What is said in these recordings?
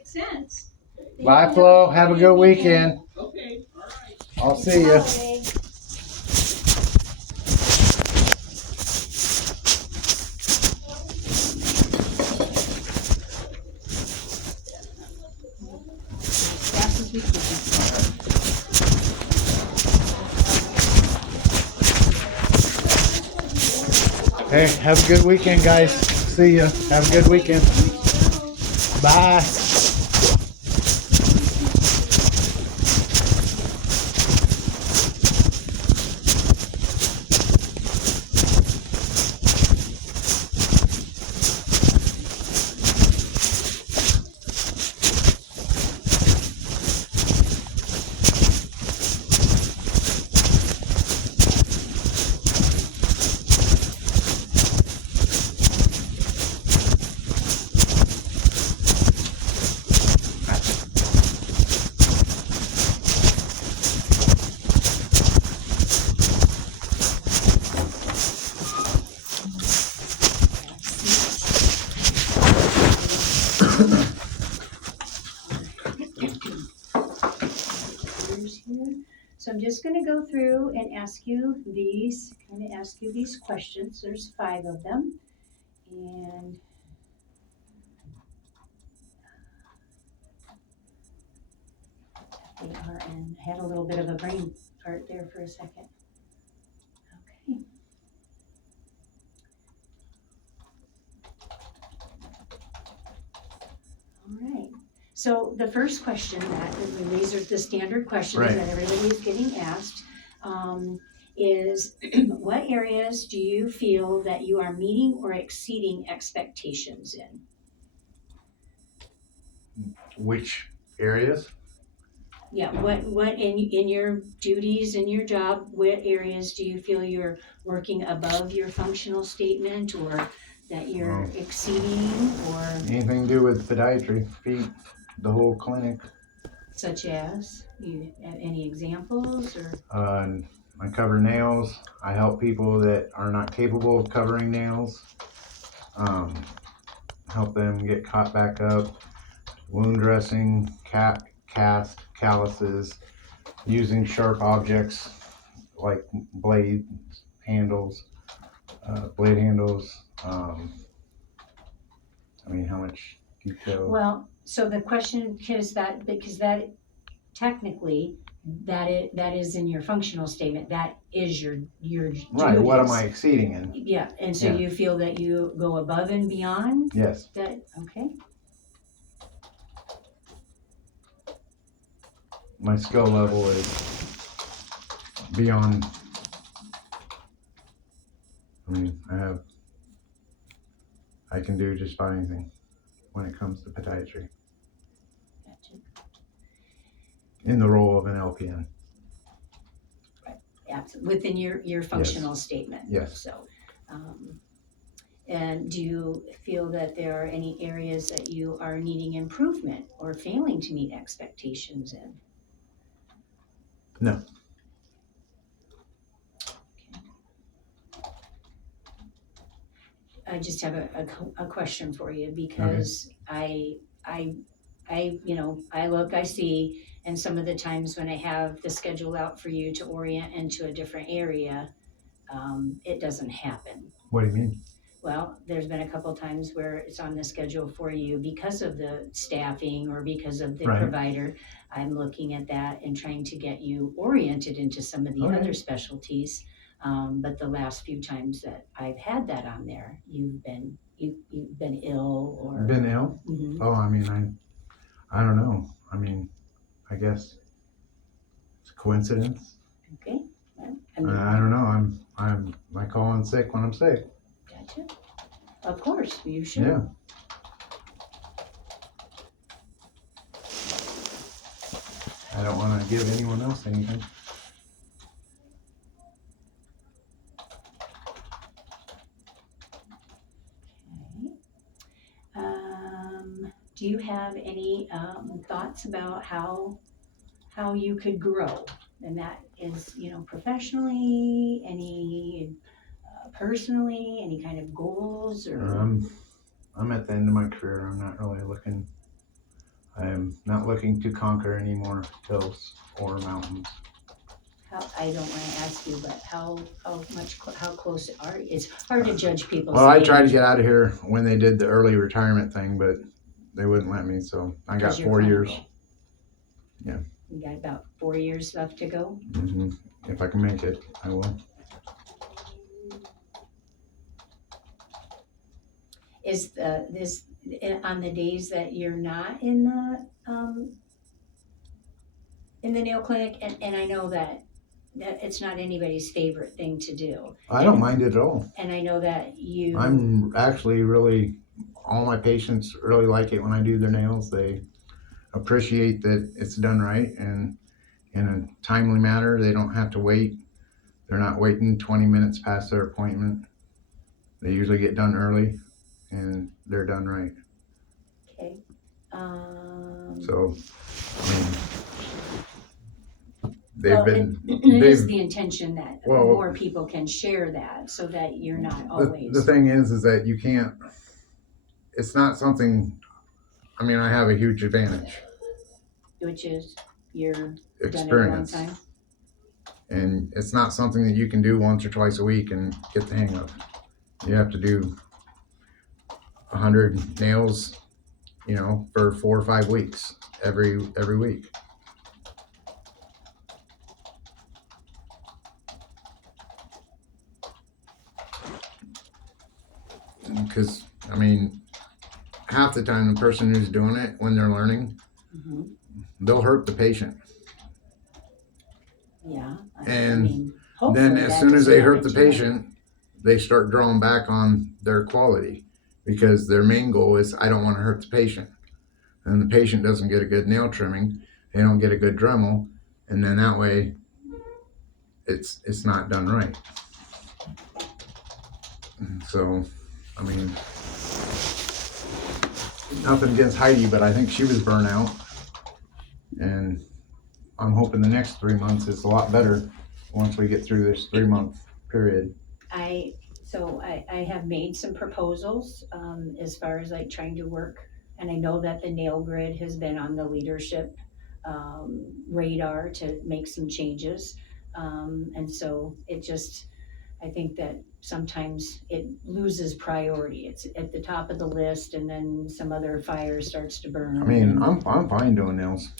$0.06. Bye, Flo. Have a good weekend. Okay, all right. I'll see you. Holiday. As fast as we can. Hey, have a good weekend, guys. See ya. Have a good weekend. Bye. So I'm just gonna go through and ask you these questions. There's 5 of them. And they are in, I had a little bit of a brain fart there for a second. Okay. All right. So the first question these are the standard questions Right. that everybody is getting asked, is what areas do you feel that you are meeting or exceeding expectations in? Which areas? Yeah, what in your duties, in your job, what areas do you feel you're working above your functional statement, or that you're exceeding, or Anything to do with podiatry, feet, the whole clinic. such as, you have any examples, or? I cover nails. I help people that are not capable of covering nails. Help them get caught back up. Wound dressing, cast, calluses, using sharp objects like blade handles. I mean, how much detail? Well, so the question is that, because that technically, that is in your functional statement, that is your Right, what am duties. I exceeding in? Yeah, and so Yeah. you feel that you go above and beyond Yes. that, okay? My skill level is beyond. I mean, I can do just about anything when it comes to podiatry Gotcha. in the role of an LPN. Within your functional statement. Yes. So, and do you feel that there are any areas that you are needing improvement or failing to meet expectations in? No. I just have a question for you, because I look, I see, and some of the times when I have the schedule out for you to orient into a different area, it doesn't happen. What do you mean? Well, there's been a couple times where it's on the schedule for you because of the staffing or because of the Right. provider. I'm looking at that and trying to get you oriented into some of the Okay. other specialties. But the last few times that I've had that on there, you've been ill or Been ill? Mhm. Oh, I mean, I don't know. I mean, I guess it's a coincidence. Okay. Well, I don't know. I call in sick when I'm sick. Gotcha. Of course, you should. Yeah. I don't want to give anyone else anything. Do you have any thoughts about how you could grow? And that is, professionally, any personally, any kind of goals or? I'm at the end of my career. I'm not really looking. not looking to conquer any more hills or mountains. I don't wanna ask you, but how close are you? It's hard to judge people's Well, I age. tried to get out of here when they did the early retirement thing, but they wouldn't let me, so I got 'Cause you're 4 years. clinical. Yeah. You got about 4 years left to go? If I can make it, I will. Is this, on the days that you're not in the nail clinic, and I know that it's not anybody's favorite thing to do. I don't mind it at all. And I know that you. I'm actually really, all my patients really like it when I do their nails. They appreciate that it's done right and in a timely manner. They don't have to wait. They're not waiting 20 minutes past their appointment. They usually get done early and they're done right. Okay. So, I mean, it is the intention that Well, more people can share that so that you're not always. the thing is that you can't, it's not something, I mean, I have a huge advantage. Which is you're Experience. done it a long time. And it's not something that you can do once or twice a week and get the hang of. You have to do 100 nails, you know, for 4 or 5 weeks every week. Because, I mean, half the time the person who's doing it, when they're learning, they'll hurt the patient. Yeah. And hopefully then as that soon as doesn't they hurt the happen to you. patient, they start drawing back on their quality because their main goal is, I don't want to hurt the patient. And the patient doesn't get a good nail trimming, they don't get a good Dremel, and then that way it's not done right. So, I mean, nothing against Heidi, but I think she was burnt out. And I'm hoping the next 3 months is a lot better once we get through this 3-month period. I have made some proposals as far as like trying to work, and I know that the nail grid has been on the leadership radar to make some changes, and so it just, I think that sometimes it loses priority. It's at the top of the list, and then some other fire starts to burn. I mean, I'm fine doing nails.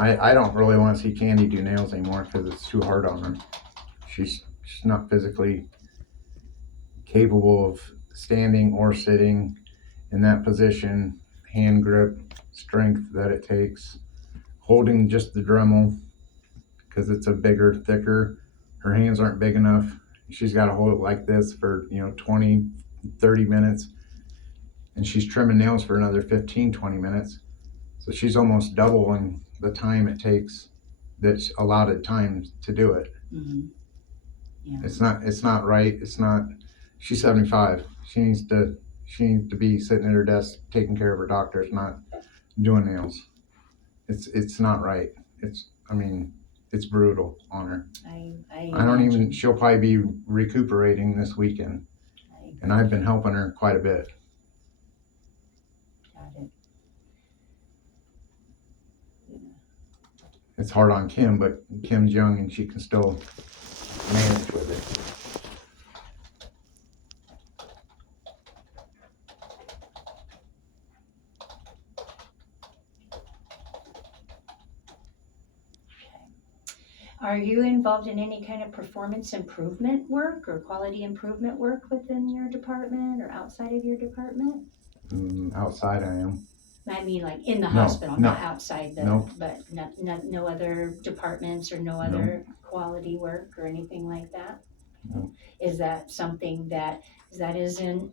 I don't really want to see Candy do nails anymore because it's too hard on her. She's not physically capable of standing or sitting in that position, hand grip, strength that it takes, holding just the Dremel because it's a bigger, thicker. Her hands aren't big enough. She's got to hold it like this for 20, 30 minutes, and she's trimming nails for another 15, 20 minutes. So she's almost doubling the time it takes that's allotted time to do it. Yeah. It's not right. It's not. She's 75. She needs to be sitting at her desk taking care of her doctors, not doing nails. It's not right. It's brutal on her. I don't even. She'll probably be recuperating this weekend, and I've been helping her quite a bit. Got it. It's hard on Kim, but Kim's young and she can still manage with it. Are you involved in any kind of performance improvement work or quality improvement work within your department or outside of your department? Outside I am. I mean, like in the No, hospital, no. not outside the, Nope. but no other departments or no other quality work or anything like that? No. Is that something that is in,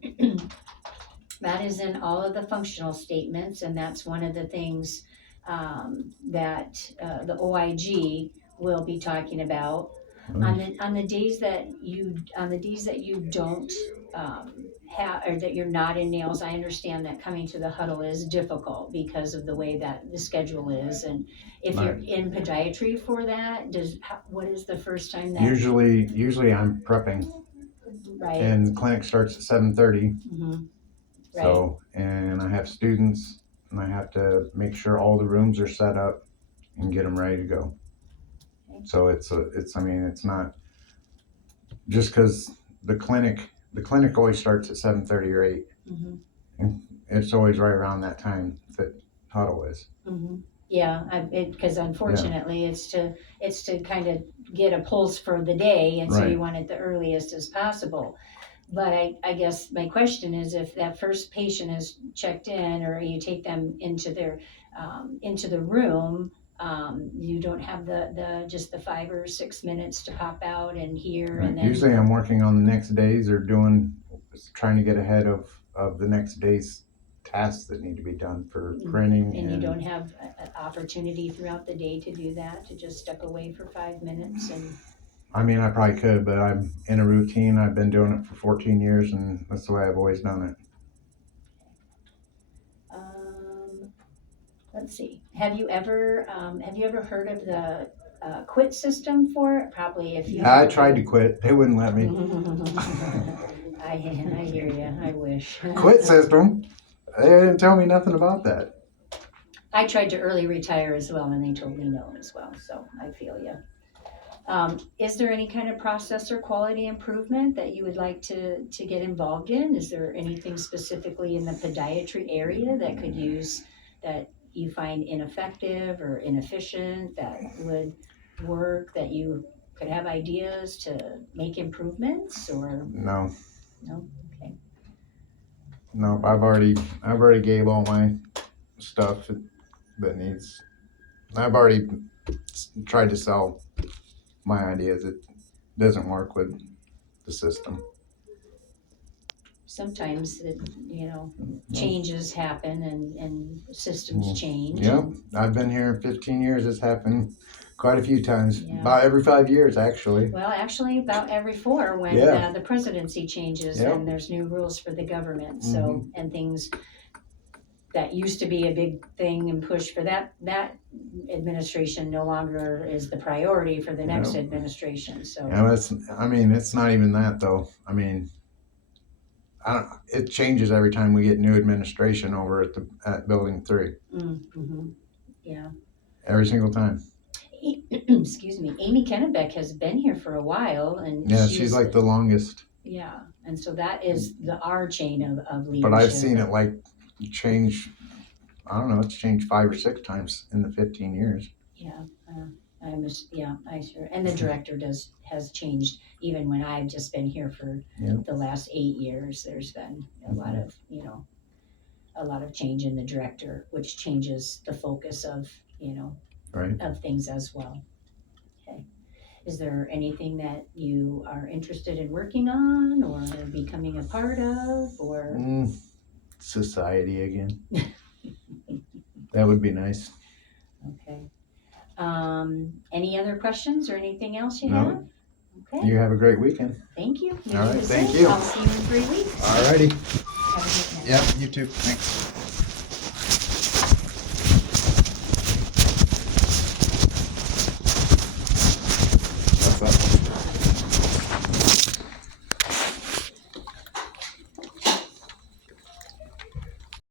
that is in all of the functional statements, and that's one of the things that the OIG will be talking about on the days that you don't have, or that you're not in nails. I understand that coming to the huddle is difficult because of the way that the schedule is, and if you're in podiatry for that, what is the first time that Usually I'm prepping. right. and the clinic starts at 7:30. Mhm. So, and I have students, and I have to make sure all the rooms are set up and get them ready to go. Okay. So I mean, it's not just because the clinic always starts at 7:30 or 8. Mhm. And it's always right around that time that huddle is. Mhm. Yeah, because unfortunately, it's to kind of get a pulse for the day, and so you Right. want it the earliest as possible. But I guess my question is, if that first patient is checked in, or you take them into into the room, you don't have the just the 5 or 6 minutes to pop out and hear, and then Usually I'm working on the next days or trying to get ahead of the next day's tasks that need to be done for printing. and you don't have an opportunity throughout the day to do that, to just step away for 5 minutes and. I mean, I probably could, but I'm in a routine. I've been doing it for 14 years, and that's the way I've always done it. Let's see. Have you ever heard of the quit system for it? Probably if you. I tried to quit. They wouldn't let me. I hear you. I wish. Quit system? They didn't tell me nothing about that. I tried to early retire as well, and they told me no as well. So I feel you. Is there any kind of process or quality improvement that you would like to get involved in? Is there anything specifically in the podiatry area that you find ineffective or inefficient, that would work, that you could have ideas to make improvements, or? No. No? Okay. No, I've already gave all my stuff that needs. I've already tried to sell my ideas. It doesn't work with the system. Sometimes changes happen and systems change. Yep, I've been here 15 years. It's happened quite a few times. Yeah. About every 5 years, actually. Well, actually, about every 4 when Yeah. the presidency changes. Yep. And there's new rules for the government. So, and things that used to be a big thing and push for that administration no longer is the priority for the next administration. So, And it's not even that though. I mean, it changes every time we get new administration over at Building 3. mm-hmm. Yeah. Every single time. Excuse me. Amy Kennebeck has been here for a while, and Yeah, she's like the longest. Yeah, and so that is our chain of leadership. But I've seen it change. I don't know. It's changed 5 or 6 times in the 15 years. Yeah, I sure. And the director has changed even when I've just been here for the last 8 years. There's been a lot of change in the director, which changes the focus of Right. of things as well. Okay. Is there anything that you are interested in working on or becoming a part of, or? Society again. That would be nice. Okay. Any other questions or anything else you No. have? Okay. You have a great weekend. Thank you. All right, do the thank same. you. I'll see you in 3 weeks. Alrighty. Have a good night. Yep, you too. Thanks.